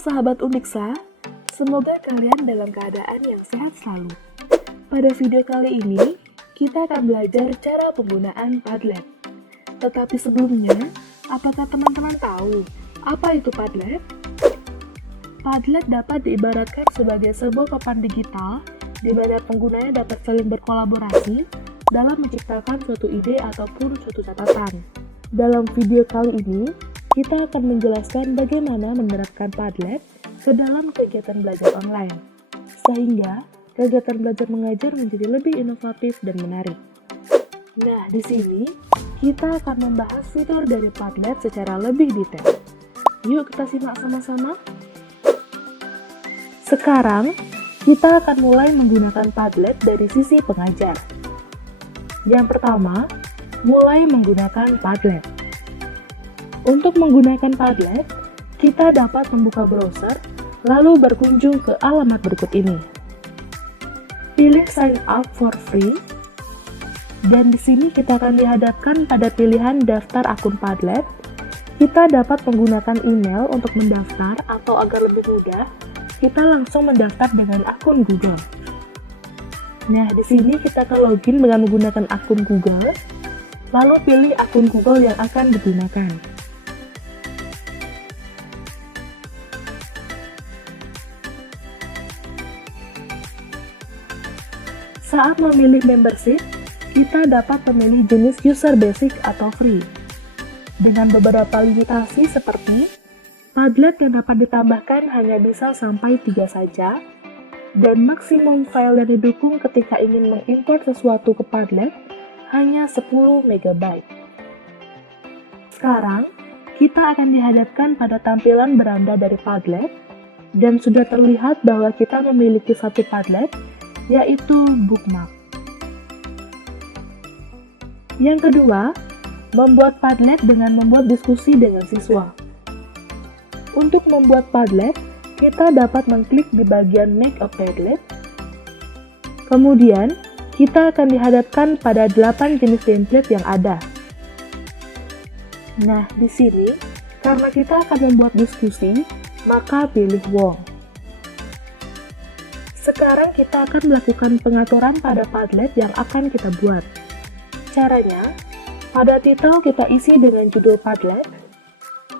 sahabat Uniksa, semoga kalian dalam keadaan yang sehat selalu. Pada video kali ini, kita akan belajar cara penggunaan Padlet. Tetapi sebelumnya, apakah teman-teman tahu apa itu Padlet? Padlet dapat diibaratkan sebagai sebuah papan digital di mana penggunanya dapat saling berkolaborasi dalam menciptakan suatu ide ataupun suatu catatan. Dalam video kali ini, kita akan menjelaskan bagaimana menerapkan Padlet ke dalam kegiatan belajar online, sehingga kegiatan belajar mengajar menjadi lebih inovatif dan menarik. Nah, di sini kita akan membahas fitur dari Padlet secara lebih detail. Yuk kita simak sama-sama. Sekarang, kita akan mulai menggunakan Padlet dari sisi pengajar. Yang pertama, mulai menggunakan Padlet. Untuk menggunakan Padlet, kita dapat membuka browser, lalu berkunjung ke alamat berikut ini. Pilih Sign Up for Free, dan di sini kita akan dihadapkan pada pilihan daftar akun Padlet. Kita dapat menggunakan email untuk mendaftar, atau agar lebih mudah, kita langsung mendaftar dengan akun Google. Nah, di sini kita akan login dengan menggunakan akun Google, lalu pilih akun Google yang akan digunakan. Saat memilih membership, kita dapat memilih jenis user basic atau free. Dengan beberapa limitasi seperti Padlet yang dapat ditambahkan hanya bisa sampai 3 saja, dan maksimum file yang didukung ketika ingin mengimport sesuatu ke Padlet hanya 10 MB. Sekarang, kita akan dihadapkan pada tampilan beranda dari Padlet, dan sudah terlihat bahwa kita memiliki satu Padlet, yaitu bookmark. Yang kedua, membuat Padlet dengan membuat diskusi dengan siswa. Untuk membuat Padlet, kita dapat mengklik di bagian Make a Padlet. Kemudian, kita akan dihadapkan pada 8 jenis template yang ada. Nah, di sini, karena kita akan membuat diskusi, maka pilih Wall. Sekarang kita akan melakukan pengaturan pada Padlet yang akan kita buat. Caranya, pada titel kita isi dengan judul Padlet.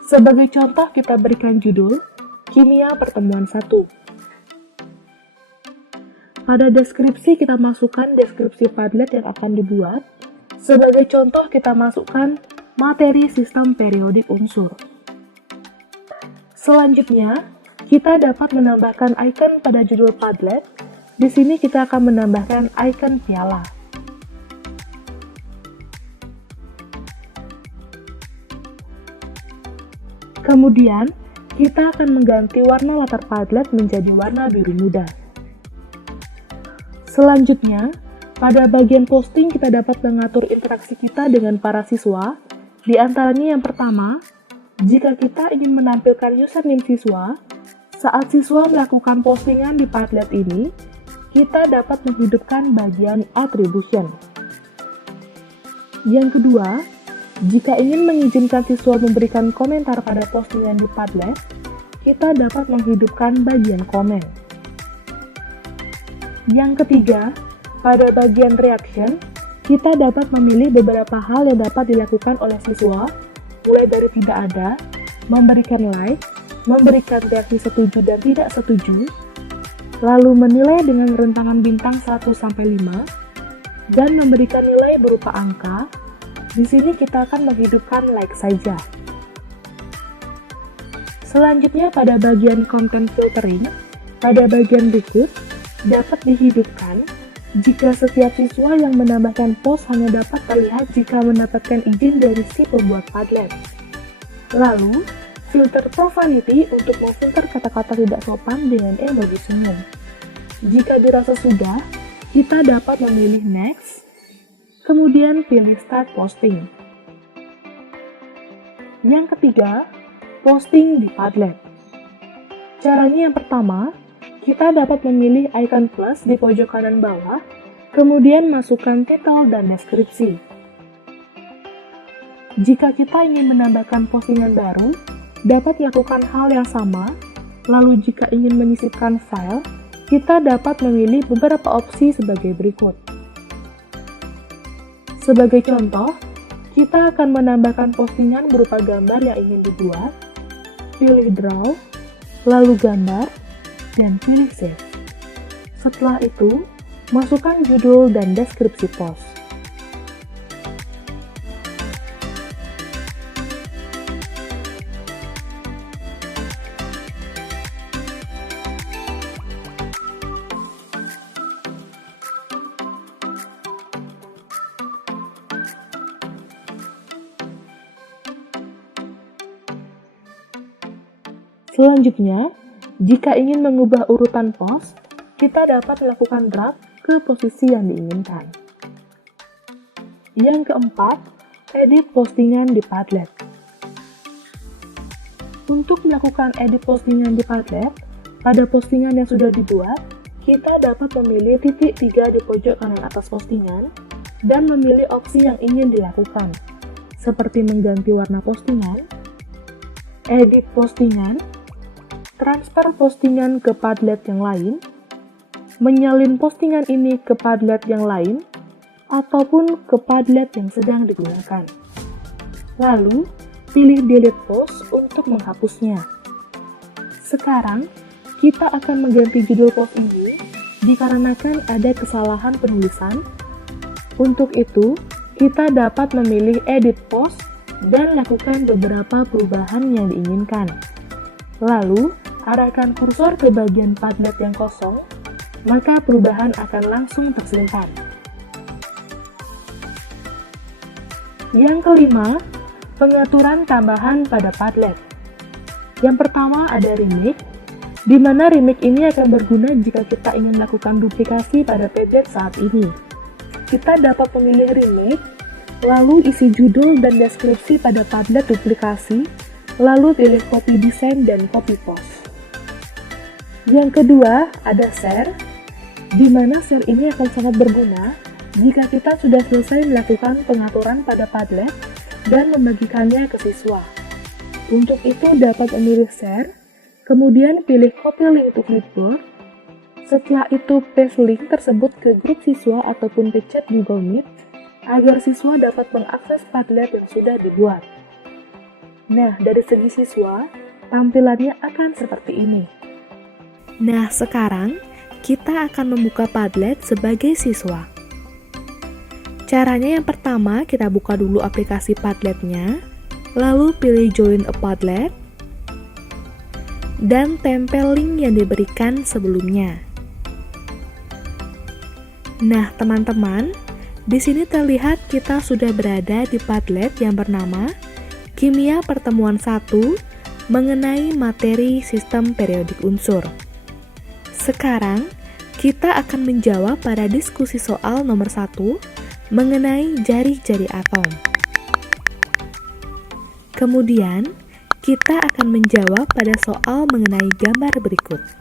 Sebagai contoh kita berikan judul Kimia Pertemuan 1. Pada deskripsi kita masukkan deskripsi Padlet yang akan dibuat. Sebagai contoh kita masukkan materi sistem periodik unsur. Selanjutnya, kita dapat menambahkan icon pada judul Padlet. Di sini kita akan menambahkan icon piala. Kemudian, kita akan mengganti warna latar Padlet menjadi warna biru muda. Selanjutnya, pada bagian posting kita dapat mengatur interaksi kita dengan para siswa. Di antaranya yang pertama, jika kita ingin menampilkan username siswa, saat siswa melakukan postingan di Padlet ini, kita dapat menghidupkan bagian attribution. Yang kedua, jika ingin mengizinkan siswa memberikan komentar pada postingan di Padlet, kita dapat menghidupkan bagian komen. Yang ketiga, pada bagian reaction, kita dapat memilih beberapa hal yang dapat dilakukan oleh siswa, mulai dari tidak ada, memberikan like, memberikan reaksi setuju dan tidak setuju, lalu menilai dengan rentangan bintang 1-5, dan memberikan nilai berupa angka. Di sini kita akan menghidupkan like saja. Selanjutnya pada bagian content filtering, pada bagian berikut dapat dihidupkan jika setiap siswa yang menambahkan post hanya dapat terlihat jika mendapatkan izin dari si pembuat Padlet. Lalu, filter profanity untuk memfilter kata-kata tidak sopan dengan emoji senyum. Jika dirasa sudah, kita dapat memilih next, kemudian pilih start posting. Yang ketiga, posting di Padlet. Caranya yang pertama, kita dapat memilih icon plus di pojok kanan bawah, kemudian masukkan titel dan deskripsi. Jika kita ingin menambahkan postingan baru, dapat lakukan hal yang sama, Lalu jika ingin menyisipkan file, kita dapat memilih beberapa opsi sebagai berikut. Sebagai contoh, kita akan menambahkan postingan berupa gambar yang ingin dibuat, pilih Draw, lalu Gambar, dan pilih Save. Setelah itu, masukkan judul dan deskripsi post. Selanjutnya, jika ingin mengubah urutan post, kita dapat melakukan drag ke posisi yang diinginkan. Yang keempat, edit postingan di Padlet. Untuk melakukan edit postingan di Padlet, pada postingan yang sudah dibuat, kita dapat memilih titik 3 di pojok kanan atas postingan dan memilih opsi yang ingin dilakukan, seperti mengganti warna postingan, edit postingan, transfer postingan ke Padlet yang lain, menyalin postingan ini ke Padlet yang lain, ataupun ke Padlet yang sedang digunakan. Lalu, pilih Delete Post untuk menghapusnya. Sekarang, kita akan mengganti judul post ini dikarenakan ada kesalahan penulisan. Untuk itu, kita dapat memilih Edit Post dan lakukan beberapa perubahan yang diinginkan. Lalu, arahkan kursor ke bagian Padlet yang kosong, maka perubahan akan langsung tersimpan. Yang kelima, pengaturan tambahan pada Padlet. Yang pertama ada remake, di mana remake ini akan berguna jika kita ingin melakukan duplikasi pada Padlet saat ini. Kita dapat memilih remake, lalu isi judul dan deskripsi pada Padlet duplikasi, lalu pilih copy design dan copy post. Yang kedua, ada share, di mana share ini akan sangat berguna jika kita sudah selesai melakukan pengaturan pada Padlet dan membagikannya ke siswa. Untuk itu dapat memilih share, kemudian pilih copy link to Flipboard. Setelah itu paste link tersebut ke grup siswa ataupun ke chat Google Meet, agar siswa dapat mengakses Padlet yang sudah dibuat. Nah, dari segi siswa, tampilannya akan seperti ini. Nah, sekarang kita akan membuka Padlet sebagai siswa. Caranya yang pertama, kita buka dulu aplikasi Padletnya, lalu pilih Join a Padlet, dan tempel link yang diberikan sebelumnya. Nah, teman-teman, di sini terlihat kita sudah berada di Padlet yang bernama Kimia Pertemuan 1 mengenai materi sistem periodik unsur. Sekarang, kita akan menjawab pada diskusi soal nomor 1 mengenai jari-jari atom. Kemudian, kita akan menjawab pada soal mengenai gambar berikut.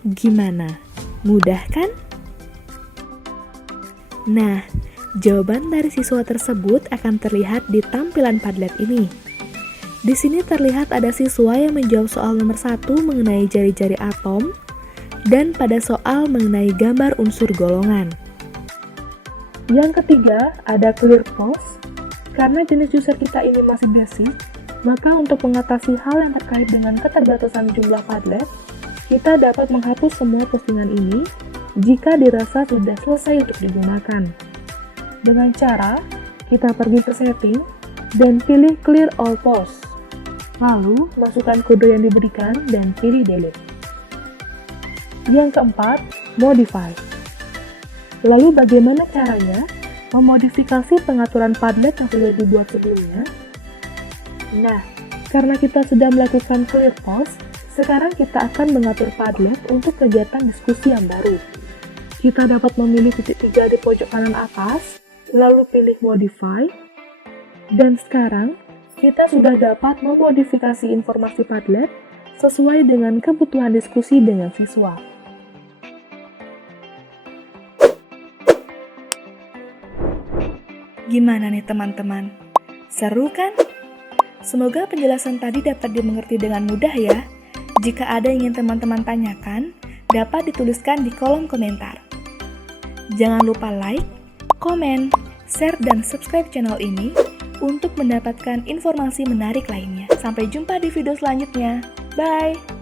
Gimana? Mudah kan? Nah, jawaban dari siswa tersebut akan terlihat di tampilan Padlet ini. Di sini terlihat ada siswa yang menjawab soal nomor 1 mengenai jari-jari atom dan pada soal mengenai gambar unsur golongan. Yang ketiga, ada clear post. Karena jenis user kita ini masih basic, maka untuk mengatasi hal yang terkait dengan keterbatasan jumlah Padlet, kita dapat menghapus semua postingan ini jika dirasa sudah selesai untuk digunakan. Dengan cara, kita pergi ke setting dan pilih clear all posts. Lalu, masukkan kode yang diberikan dan pilih delete. Yang keempat, modify. Lalu bagaimana caranya memodifikasi pengaturan Padlet yang sudah dibuat sebelumnya? Nah, karena kita sudah melakukan clear post, sekarang kita akan mengatur Padlet untuk kegiatan diskusi yang baru. Kita dapat memilih titik 3 di pojok kanan atas, lalu pilih modify, dan sekarang kita sudah dapat memodifikasi informasi Padlet sesuai dengan kebutuhan diskusi dengan siswa. Gimana nih teman-teman? Seru kan? Semoga penjelasan tadi dapat dimengerti dengan mudah ya. Jika ada yang ingin teman-teman tanyakan, dapat dituliskan di kolom komentar. Jangan lupa like, komen, share, dan subscribe channel ini untuk mendapatkan informasi menarik lainnya. Sampai jumpa di video selanjutnya. Bye!